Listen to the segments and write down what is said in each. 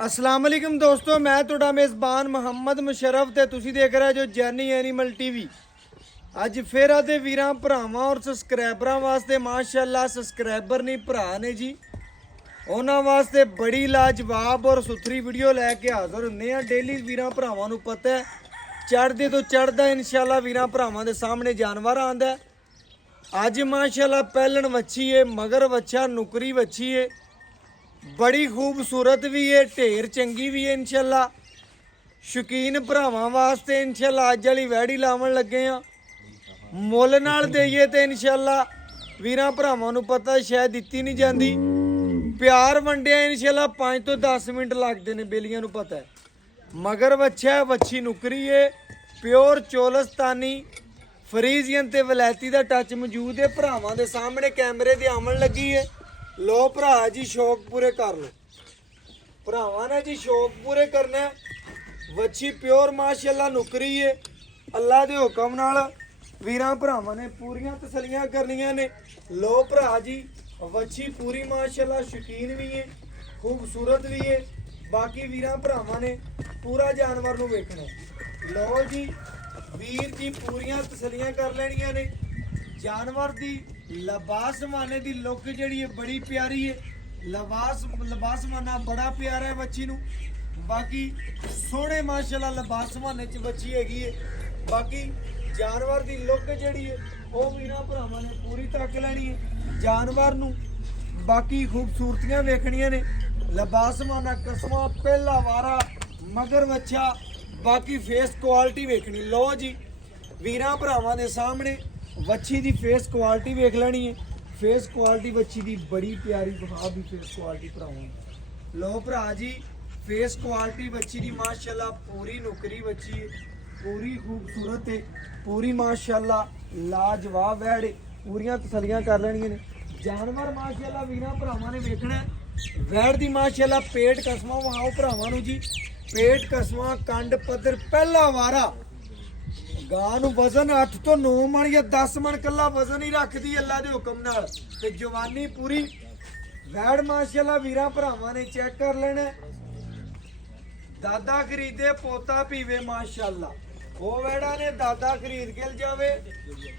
अस्सलाम वालेकुम दोस्तों, मैं ਤੁਹਾਡਾ ਮੇਜ਼ਬਾਨ ਮੁਹੰਮਦ ਮੁਸ਼ਰਫ ਤੇ ਤੁਸੀਂ ਦੇਖ ਰਹੇ ਜੋ ਜੈਨੀ ਐਨੀਮਲ ਟੀਵੀ। ਅੱਜ ਫੇਰ ਆਦੇ ਵੀਰਾਂ ਭਰਾਵਾਂ ਔਰ ਸਬਸਕ੍ਰਾਈਬਰਾਂ ਵਾਸਤੇ ਮਾਸ਼ਾਅੱਲਾ ਸਬਸਕ੍ਰਾਈਬਰ ਨਹੀਂ ਭਰਾ ਨੇ ਜੀ, ਉਹਨਾਂ ਵਾਸਤੇ ਬੜੀ ਲਾਜਵਾਬ ਔਰ ਸੁਥਰੀ ਵੀਡੀਓ ਲੈ ਕੇ ਹਾਜ਼ਰ ਹੁੰਨੇ ਆ। ਡੇਲੀ ਵੀਰਾਂ ਭਰਾਵਾਂ ਨੂੰ ਪਤਾ ਹੈ ਚੜ੍ਹਦੇ ਤੋਂ ਚੜ੍ਹਦਾ ਇਨਸ਼ਾਅੱਲਾ ਵੀਰਾਂ ਭਰਾਵਾਂ ਦੇ ਸਾਹਮਣੇ ਜਾਨਵਰ ਆਂਦਾ। ਅੱਜ ਮਾਸ਼ਾਅੱਲਾ ਪਹਿਲਣ ਵੱਛੀ ਹੈ, ਮਗਰ ਵੱਛਾ ਨੁਕਰੀ ਵੱਛੀ ਹੈ, बड़ी खूबसूरत भी है, ढेर चंगी भी है। इंशाल्लाह शौकीन भरावां वास्ते इंशाल्लाह अज वाली वैड़ी लावन लगे हाँ। मुल नाल देइए तो इंशाल्लाह वीरां भरावां नूं पता शायद दित्ती नहीं जाती, प्यार वंडिया इंशाल्लाह 5 तो 10 मिनट लगते हैं, बेलियां नूं पता है। मगर वच्छा वच्छी नुकरी है, प्योर चोलस्तानी फरीजियन ते वलैती का टच मौजूद है। भरावां दे सामने कैमरे दी आमन लगी है। लो भरा जी शौक पूरे कर लो, भरावां ने जी शौक पूरे करने। वच्छी प्योर माशाअल्लाह नुकरी है, अल्लाह दे हुक्म नाल वीरां भरावां ने पूरियां तसलियां करनियां ने। लो भरा जी वच्छी पूरी माशाअल्लाह शौकीन भी है, खूबसूरत भी है। बाकी वीरां भरावां ने पूरा जानवर नूं वेखना। लो जी वीर जी पूरियां तसलियां कर लेनियां ने। जानवर दी लबासमाने दी लुक जिहड़ी है बड़ी प्यारी है। लबासमाना बड़ा प्यारा है वच्छी नूं। बाकी सोहणे माशाअल्लाह लबासमाने च वच्छी हैगी है। बाकी जानवर दी लुक जिहड़ी है वो वीरां भरावां ने पूरी तक लैनी है जानवर नूं। बाकी खूबसूरतियां वेखणियां ने। लबासमाना कसमा पहला वारा मगर वच्छा, बाकी फेस क्वालिटी वेखनी। लो जी वीरां भरावां दे सामने वच्छी दी फेस क्वालिटी वेख लेनी है। फेस क्वालिटी वच्छी दी बड़ी प्यारी, विखा भी फेस क्वालिटी भरावां। लो भरा जी फेस क्वालिटी वच्छी दी माशाअल्लाह पूरी नुकरी वच्छी है, पूरी खूबसूरत है, पूरी माशाअल्लाह लाजवाब वैड़, पूरियां तसलियां कर लेनियां ने। जानवर माशाअल्लाह वीरां भरावां ने वेखना है। वैड़ दी माशाअल्लाह पेट कसमा वहाओ भरावां नूं जी, पेट कसमा कंड पद्धर पहला वारा। गां नूं वजन 8 तो 9 मन या 10 मन कला वजन ही रखदी अल्लाह दे हुक्म नाल ते जवानी पूरी। वैड़ माशाअल्लाह वीरां भरावां ने चेक कर लेना। दादा खरीदे पोता पीवे माशाअल्लाह। वो वैड़ा ने दादा खरीद के जावे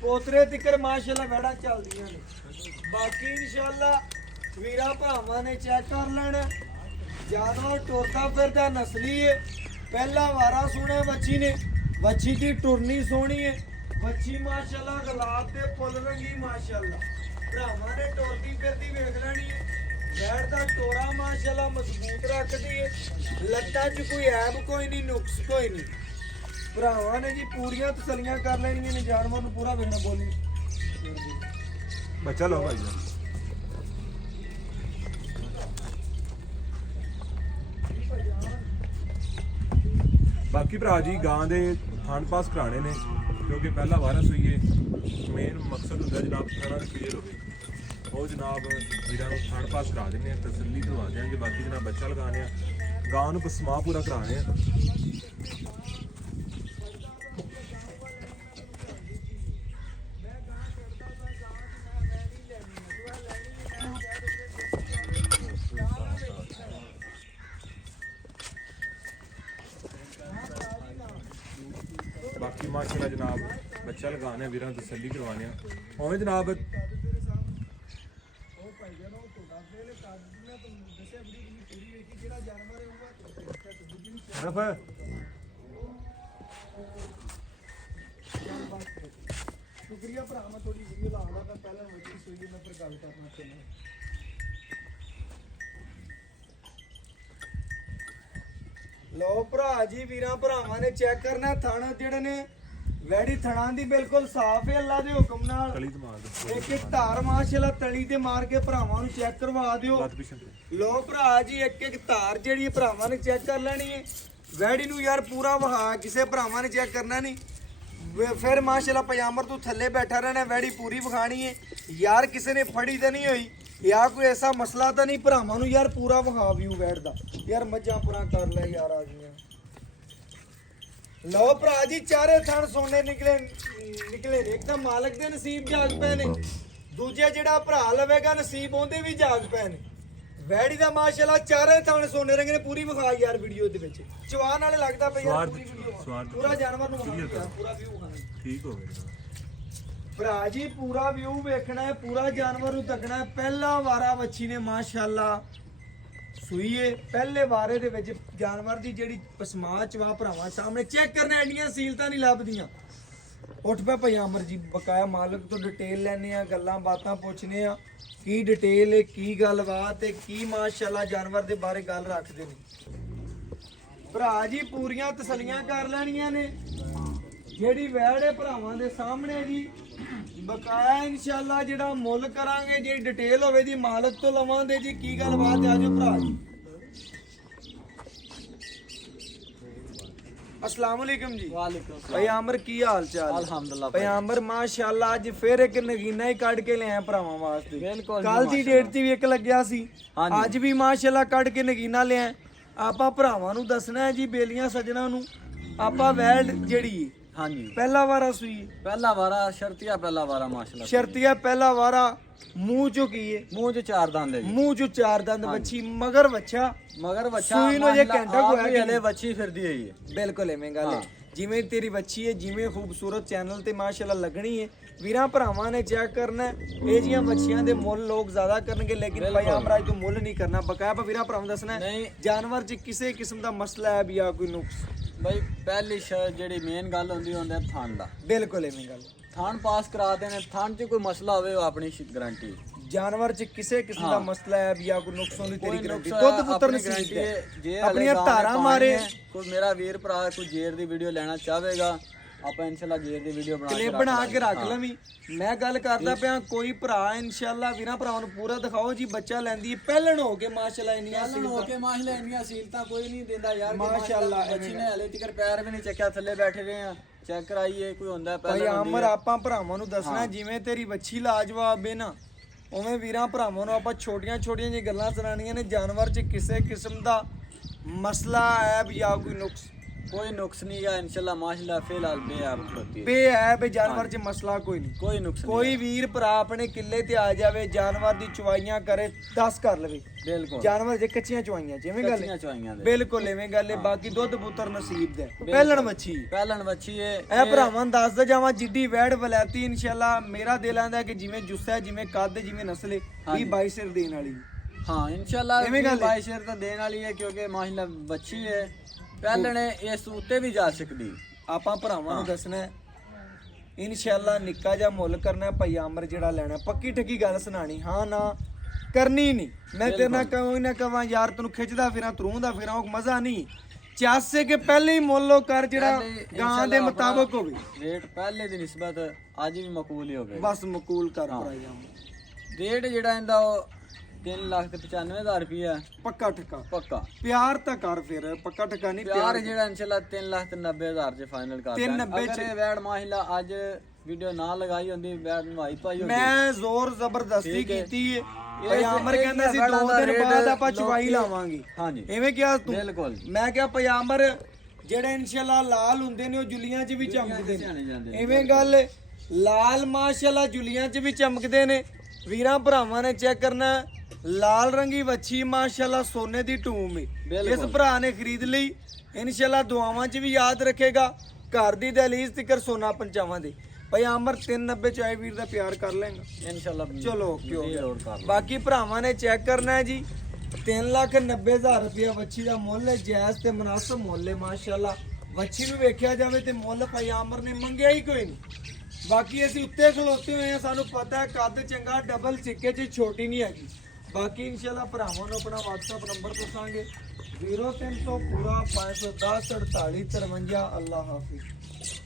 पोतरे तिकर माशाअल्लाह वैड़ा चलदियां ने। बाकी इंशाअल्लाह वीरां भरावां ने चेक कर लेना। जानवर टुरदा फिरदा नस्ली है, पहला वारा सुने वच्छी ने। वच्छी की टुरनी सोहनी है, वच्छी माशाअल्लाह गलाब ते फुल रंगी माशाअल्लाह। भरावां ने टुरदी फिरदी वेख लेनी है। वैड़ दा टोरा माशाअल्लाह मजबूत रखदी है, लट्टां च कोई ऐब कोई नहीं, नुक्स कोई नहीं। भरावां ने जी पूरियां तसलियां कर लेनियां ने। जानवर नूं पूरा वेखना। बोली बच्चा लो भाई जान। बाकी भरा जी गां दे थान पास कराने ने, क्योंकि पहला वारस हुई है। मेन मकसद होंदा जनाब थोड़ा क्लियर होवे, वो जनाब वीरां नूं थान पास करा देने, तसल्ली करवा देंगे। बाकी जनाब बच्चा लगाने गां नूं पसमा पूरा कराने। बाकी माशाअल्लाह जनाब बच्चा लगाने वीरां तसल्ली करवाने। उवें जनाब शुक्रिया भरा, मैं थोड़ी वीडियो ला रहा था पहले वही सुई मैं फिर गल करना चाहना। लो भरा जी वीरां भरावां ने चेक करना थण जेड़े ने वैड़ी थणा दी बिल्कुल साफ है अल्लाह दे हुक्म नाल। तली तो मार दो, एक एक धार माशाअल्लाह तली ते मार के भरावां नूं चेक करवा दिओ। लो भरा जी एक एक धार जेड़ी भरावां ने चेक कर लेनी है। वैड़ी नूं यार पूरा वहा किसे भरावां ने चेक करना नहीं, फिर माशाअल्लाह पजामर तू थल्ले बैठा रहना। वैड़ी पूरी विखानी है यार, किसी ने फड़ी तो नहीं हुई या कोई ऐसा मसला तो नहीं। भरावां नूं यार पूरा विखा व्यू वैड़ दा यार, मज्जां पूरा कर ले यार आ गईयां। लो भरा जी चारे थण सोने निकले ने। एक तो मालक दे नसीब जाग पे ने, दूजे जिहड़ा भरा लवेगा नसीब ओंदे भी जाग पे ने। ਵੈੜੀ ਦਾ ਮਾਸ਼ਾਅੱਲਾ ਚਾਰੇ ਥਾਣ ਸੋਨੇ ਰੰਗ ਨੇ ਪੂਰੀ ਵਿਖਾ ਯਾਰ ਵੀਡੀਓ ਦੇ ਵਿੱਚ ਚਵਾਨ ਨਾਲੇ ਲੱਗਦਾ ਪਿਆ ਯਾਰ ਪੂਰੀ ਵੀਡੀਓ ਪੂਰਾ ਜਾਨਵਰ ਨੂੰ ਵਿਖਾ ਯਾਰ, ਪੂਰਾ ਵਿਊ ਵਿਖਾਣਾ ਠੀਕ ਹੋ ਗਿਆ ਭਰਾ ਜੀ ਪੂਰਾ ਵਿਊ ਵੇਖਣਾ ਹੈ ਪੂਰਾ ਜਾਨਵਰ ਨੂੰ ਤੱਕਣਾ ਹੈ ਪਹਿਲਾ ਵਾਰਾ ਵੱਛੀ ਨੇ ਮਾਸ਼ਾਅੱਲਾ ਸੂਈਏ ਪਹਿਲੇ ਵਾਰੇ ਦੇ ਵਿੱਚ ਜਾਨਵਰ ਦੀ ਜਿਹੜੀ ਪਸਮਾ ਚਵਾ ਭਰਾਵਾਂ ਸਾਹਮਣੇ ਚੈੱਕ ਕਰਨਾ ਐਡੀਆਂ ਸੀਲਤਾਂ ਨਹੀਂ ਲੱਭਦੀਆਂ ਉੱਠ ਪਿਆ ਭਾਈ ਅਮਰ ਜੀ ਬਕਾਇਆ ਮਾਲਕ ਤੋਂ ਡਿਟੇਲ ਲੈਣੇ ਆ ਗੱਲਾਂ ਬਾਤਾਂ ਪੁੱਛਨੇ ਆ ਕੀ ਡਿਟੇਲ ਹੈ ਕੀ ਗੱਲਬਾਤ ਤੇ ਕੀ ਮਾਸ਼ਾਅੱਲਾ ਜਾਨਵਰ ਦੇ ਬਾਰੇ ਗੱਲ ਰੱਖਦੇ ਨੇ ਭਰਾ ਜੀ ਪੂਰੀਆਂ ਤਸੱਲੀਆਂ ਕਰ ਲੈਣੀਆਂ ਨੇ ਜਿਹੜੀ ਵੈੜ ਹੈ ਭਰਾਵਾਂ ਦੇ ਸਾਹਮਣੇ ਜੀ ਬਕਾਇਆ ਇਨਸ਼ਾਅੱਲਾ ਜਿਹੜਾ ਮੁੱਲ ਕਰਾਂਗੇ ਜਿਹੜੀ ਡਿਟੇਲ ਹੋਵੇ ਦੀ ਮਾਲਕ ਤੋਂ ਲਵਾਂਗੇ ਜੀ ਕੀ ਗੱਲਬਾਤ ਹੈ ਆਜੋ ਭਰਾ ਜੀ अस्सलाम वालेकुम जी वालेकुम भाई आमर की हाल चाल अल्हम्दुलिल्लाह भाई आमर माशाअल्लाह आज फिर एक नगीना ही ਕੱਢ ਕੇ ਲਿਆਇਆ ਭਰਾਵਾਂ ਵਾਸਤੇ ਬਿਲਕੁਲ ਕੱਲ ਦੀ ਡੇਟ ਤੇ ਵੀ ਇੱਕ ਲੱਗਿਆ ਸੀ ਹਾਂਜੀ। ਅੱਜ ਵੀ ਮਾਸ਼ਾਅੱਲਾ ਕੱਢ ਕੇ ਨਗੀਨਾ ਲਿਆ ਆਪਾਂ ਭਰਾਵਾਂ ਨੂੰ ਦੱਸਣਾ ਹੈ ਜੀ ਬੇਲੀਆਂ ਸੱਜਣਾ ਨੂੰ ਆਪਾਂ ਵੈਲਡ ਜਿਹੜੀ हाँ जी ਪਹਿਲਾ ਵਾਰਾ ਸੂਈ पहला वारा शर्तिया पहला वारा माशाल्लाह ਸ਼ਰਤੀਆ ਪਹਿਲਾ ਵਾਰਾ ਮੂੰਹ ਚੋਂ ਕੀ ਹੈ मुंह च चार दांत है जी ਮੂੰਹ ਚੋਂ ਚਾਰ ਦੰਦ ਬੱਚੀ ਮਗਰ ਬੱਚਾ मगर बच्चा ਸੂਈ ਨੂੰ ਜੇ ਘੰਟਾ ਕੋ आप भी ਹੈ हले बच्ची फिर दी है ये ਬਿਲਕੁਲ ਐਵੇਂ ਗੱਲ ਹੈ ਜਿਵੇਂ ਤੇਰੀ ਬੱਚੀ ਹੈ ਜਿਵੇਂ ਖੂਬਸੂਰਤ ਚੈਨਲ ਤੇ ਮਾਸ਼ਾਅੱਲਾ ਲੱਗਣੀ ਹੈ ਵੀਰਾਂ ਭਰਾਵਾਂ ਨੇ ਚੈੱਕ ਕਰਨਾ ਹੈ। ਇਹ ਜੀਆਂ ਬੱਚੀਆਂ ਦੇ ਮੁੱਲ ਲੋਕ ਜ਼ਿਆਦਾ ਕਰਨਗੇ ਲੇਕਿਨ ਭਾਈ ਆਮਰਾਜ ਤੋਂ ਮੁੱਲ ਨਹੀਂ ਕਰਨਾ ਬਕਾਇਆ ਪਰ ਵੀਰਾਂ ਭਰਾਵਾਂ ਦੱਸਣਾ ਹੈ नहीं ਜਾਨਵਰ 'ਚ ਕਿਸੇ ਕਿਸਮ ਦਾ ਮਸਲਾ ਹੈ ਵੀ ਜਾਂ ਕੋਈ ਨੁਕਸ भाई पहली जेडी मेन गल होंदी होंदा है थान दा ਬਿਲਕੁਲ ਐਵੇਂ ਗੱਲ थान पास कराते ने थान च कोई मसला होवे वो अपनी गारंटी ਜਾਨਵਰ 'ਚ ਕਿਸੇ ਕਿਸਮ ਦਾ ਮਸਲਾ ਹੈ ਵੀ ਜਾਂ ਕੋਈ ਨੁਕਸ ਹੋਣੀ ਤੇਰੀ कोई ਗਰੰਟੀ नुक्स ਦੁੱਧ है, ਪੁੱਤਰ अपनी ਨਸੀਬ गारंटी ਹੈ है जे अपनियां धारां मारे। कोई मेरा वीर भरा कोई जेर दी वीडियो लेना चाहेगा ਆਪਾਂ ਇਨਸ਼ਾਅੱਲਾ ਜੇਰ ਦੀ ਵੀਡੀਓ ਬਣਾ ਕਲਿੱਪ ਬਣਾ ਕੇ ਰੱਖ ਲਵੀਂ ਮੈਂ ਗੱਲ ਕਰਦਾ ਪਿਆ ਕੋਈ ਭਰਾ ਇਨਸ਼ਾਅੱਲਾ ਵੀਰਾਂ ਭਰਾਵਾਂ ਨੂੰ ਪੂਰਾ ਦਿਖਾਓ ਜੀ ਬੱਚਾ ਲੈਂਦੀ ਹੈ ਪਹਿਲਣ ਹੋ ਕੇ ਮਾਸ਼ਾਅੱਲਾ ਇੰਨੀਆਂ ਪਹਿਲਾਂ ਹੋ ਕੇ ਮਾਸ਼ਾਅੱਲਾ ਇੰਨੀਆਂ ਸੀਲਤਾਂ ਕੋਈ ਨਹੀਂ ਦਿੰਦਾ ਯਾਰ ਮਾਸ਼ਾਅੱਲਾ ਬੱਚੀ ਨੇ ਹਲੇ ਤੱਕ ਪੈਰ ਵੀ ਨਹੀਂ ਚੱਕਿਆ ਥੱਲੇ ਬੈਠੇ ਰਹੇ ਆ ਚੈੱਕ ਕਰਾਈਏ ਕੋਈ ਹੁੰਦਾ ਭਾਈ ਪਹਿਲਾਂ ਆਮਰ ਆਪਾਂ ਭਰਾਵਾਂ ਨੂੰ ਦੱਸਣਾ ਜਿਵੇਂ ਤੇਰੀ ਬੱਚੀ ਲਾਜਵਾਬ ਹੈ ਨਾ ਉਵੇਂ ਵੀਰਾਂ ਭਰਾਵਾਂ ਨੂੰ ਆਪਾਂ ਛੋਟੀਆਂ ਛੋਟੀਆਂ ਜਿਹੀ ਗੱਲਾਂ ਸੁਣਾਉਣੀਆਂ ਨੇ ਜਾਨਵਰ 'ਚ ਕਿਸੇ ਕਿਸਮ ਦਾ ਮਸਲਾ ਹੈ ਜਾਂ ਕੋਈ ਨੁਕਸ कोई नुक्स नहीं है इंशाल्लाह माशाल्लाह फिलहाल बेआब होती है ਬੇਅਬ ਜਾਨਵਰ 'ਚ ਮਸਲਾ ਕੋਈ ਨਹੀਂ कोई नुक्स नहीं ਕੋਈ ਵੀਰ ਭਰਾ ਆਪਣੇ ਕਿੱਲੇ ਤੇ ਆ ਜਾਵੇ ਜਾਨਵਰ ਦੀ ਚਵਾਈਆਂ ਕਰੇ 10 ਕਰ ਲਵੇ बिल्कुल ਜਾਨਵਰ ਜੇ ਕੱਚੀਆਂ ਚਵਾਈਆਂ ਜਿਵੇਂ ਗੱਲ ਕੱਚੀਆਂ ਚਵਾਈਆਂ ਦੇ ਬਿਲਕੁਲ ਐਵੇਂ ਗੱਲ ਹੈ ਬਾਕੀ ਦੁੱਧ ਪੁੱਤਰ ਨਸੀਬ ਦਾ ਪਹਿਲਣ ਮੱਛੀ ਪਹਿਲਣ ਬੱਚੀ ਹੈ ਇਹ ਭਰਾਵਾਂ ਨੂੰ ਦੱਸਦਾ ਜਾਵਾਂ ਜਿੱਡੀ ਵੈੜ ਵਲੈਤੀ ਇਨਸ਼ਾਅੱਲਾ ਮੇਰਾ ਦਿਲ ਆਂਦਾ ਕਿ ਜਿਵੇਂ ਜੁੱਸਾ ਜਿਵੇਂ ਕੱਦ ਜਿਵੇਂ ਨਸਲੇ 20 22 ਸਿਰ ਦੇਣ ਵਾਲੀ हाँ इंशाल्लाह एवें गल है। 22 शेर तो देने वाली है क्योंकि माशाल्लाह बच्ची है ਪਹਿਲਣ ਇਸ ਉੱਤੇ ਵੀ ਜਾ ਸਕਦੀ ਆਪਾਂ ਭਰਾਵਾਂ ਨੂੰ ਦੱਸਣਾ ਹੈ ਇਨਸ਼ਾਅੱਲਾ ਨਿੱਕਾ ਜਿਹਾ ਮੁੱਲ ਕਰਨਾ ਹੈ ਭਾਈ ਆਮਰ ਜਿਹੜਾ ਲੈਣਾ ਪੱਕੀ ਠੱਕੀ ਗੱਲ ਸੁਣਾਣੀ ਹਾਂ ਨਾ ਕਰਨੀ ਨਹੀਂ ਮੈਂ ਤੇਰੇ ਨਾਲ ਕਹਾਂ ਨਾ ਕਹਾਂ ਯਾਰ ਤੈਨੂੰ ਖਿੱਚਦਾ ਫਿਰਾਂ ਤਰੂੰਦਾ ਫਿਰਾਂ ਉਹ ਮਜ਼ਾ ਨਹੀਂ ਚਾਸੇ ਕੇ ਪਹਿਲੇ ਹੀ ਮੁੱਲ ਕਰ ਜਿਹੜਾ ਗਾਂ ਦੇ ਮੁਤਾਬਕ ਹੋਵੇ ਰੇਟ ਪਹਿਲੇ ਦੀ ਨਿਸਬਤ ਅੱਜ ਵੀ ਮਕਬੂਲ ਹੀ ਹੋਵੇ ਬਸ ਮਕੂਲ ਕਰ ਭਾਈ ਆਮਰ ਰੇਟ ਜਿਹੜਾ ਇਹਦਾ ਉਹ 3,95,000 ਰੁਪਇਆ ਪੱਕਾ ਠੱਕਾ ਪੱਕਾ ਪਿਆਰ ਤਾਂ ਕਰ ਫਿਰ ਪੱਕਾ ਠੱਕਾ ਨਹੀਂ ਪਿਆਰ ਜਿਹੜਾ ਇਨਸ਼ਾਅੱਲਾ 3,90,000 ਚ ਫਾਈਨਲ ਕਰ ਦਾਂਗੇ 390 ਅਗਰ ਇਹ ਵੈੜ ਮਾਸ਼ਾਅੱਲਾ ਅੱਜ ਵੀਡੀਓ ਨਾ ਲਗਾਈ ਹੁੰਦੀ ਵੈੜ ਨੂੰ ਹਾਈ ਪਾਈ ਹੁੰਦੀ ਮੈਂ ਜ਼ੋਰ ਜ਼ਬਰਦਸਤੀ ਕੀਤੀ ਹੈ ਭਾਈ ਇਸ- ਆਮਰ ਇਸ ਕਹਿੰਦਾ ਸੀ ਵੈੜਾਂ 2 ਦਾ ਦਿਨ ਰੇਟ ਬਾਅਦ ਆਪਾਂ ਲੋਕੀ- ਚਵਾਈ ਲਾਵਾਂਗੇ ਹਾਂਜੀ ਐਵੇਂ ਕਿਹਾ ਤੂੰ ਬਿਲਕੁਲ ਮੈਂ ਕਿਹਾ ਪਜਾਮਰ ਜਿਹੜੇ ਇਨਸ਼ਾਅੱਲਾ ਲਾਲ ਹੁੰਦੇ ਨੇ ਉਹ ਜੁਲੀਆਂ 'ਚ ਵੀ ਚਮਕਦੇ ਸਿਆਣੇ ਜਾਂਦੇ ਨੇ ਨੇ। ਐਵੇਂ ਗੱਲ ਹੈ। ਲਾਲ ਮਾਸ਼ਾਅੱਲਾ ਜੁਲੀਆਂ 'ਚ ਵੀ ਚਮਕਦੇ ਨੇ ਵੀਰਾਂ ਭਰਾਵਾਂ ਨੇ ਚੈੱਕ ਕਰਨਾ ਹੈ। ਲਾਲ ਰੰਗੀ ਵੱਛੀ ਮਾਸ਼ਾਅੱਲਾ ਸੋਨੇ ਦੀ ਟੂਮ ਹੈ ਇਸ ਭਰਾ ਨੇ ਖਰੀਦ ਲਈ ਇਨਸ਼ਾਅੱਲਾ ਦੁਆਵਾਂ 'ਚ ਵੀ ਯਾਦ ਰੱਖੇਗਾ ਘਰ ਦੀ ਦਹਲੀਜ਼ ਤਿਕਰ ਸੋਨਾ ਪੰਚਾਵਾਂ ਦੇ ਭਾਈ ਆਮਰ 390 ਚ ਆਏ ਵੀਰ ਦਾ ਪਿਆਰ ਕਰ ਲੈਂਗਾ ਇਨਸ਼ਾਅੱਲਾ ਚਲੋ ਓਕੇ ਹੋ ਜ਼ਰੂਰ ਗਿਆ ਕਰ ਬਾਕੀ ਭਰਾਵਾਂ ਨੇ ਚੈੱਕ ਕਰਨਾ ਹੈ ਜੀ 3,90,000 ਰੁਪਇਆ ਵੱਛੀ ਦਾ ਮੁੱਲ ਹੈ ਜਾਇਜ਼ ਤੇ ਮੁਨਾਸਬ ਮੁੱਲ ਹੈ ਮਾਸ਼ਾਅੱਲਾ ਵੱਛੀ ਨੂੰ ਵੇਖਿਆ ਜਾਵੇ ਤੇ ਮੁੱਲ ਭਾਈ ਆਮਰ ਨੇ ਮੰਗਿਆ ਹੀ ਕੋਈ ਨਹੀਂ ਬਾਕੀ ਅਸੀਂ ਉੱਤੇ ਖਲੋਤੇ ਹੋਏ ਆ ਸਾਨੂੰ ਪਤਾ ਹੈ ਕੱਦ ਚੰਗਾ ਡਬਲ ਸਿੱਕੇ 'ਚ ਛੋਟੀ ਨਹੀਂ ਹੈਗੀ ਬਾਕੀ ਇਨਸ਼ਾਅੱਲਾ ਭਰਾਵਾਂ ਨੂੰ ਆਪਣਾ WhatsApp ਨੰਬਰ ਦੱਸਾਂਗੇ 0300 ਪੂਰਾ 510 48 53 ਅੱਲਾਹ ਹਾਫਿਜ਼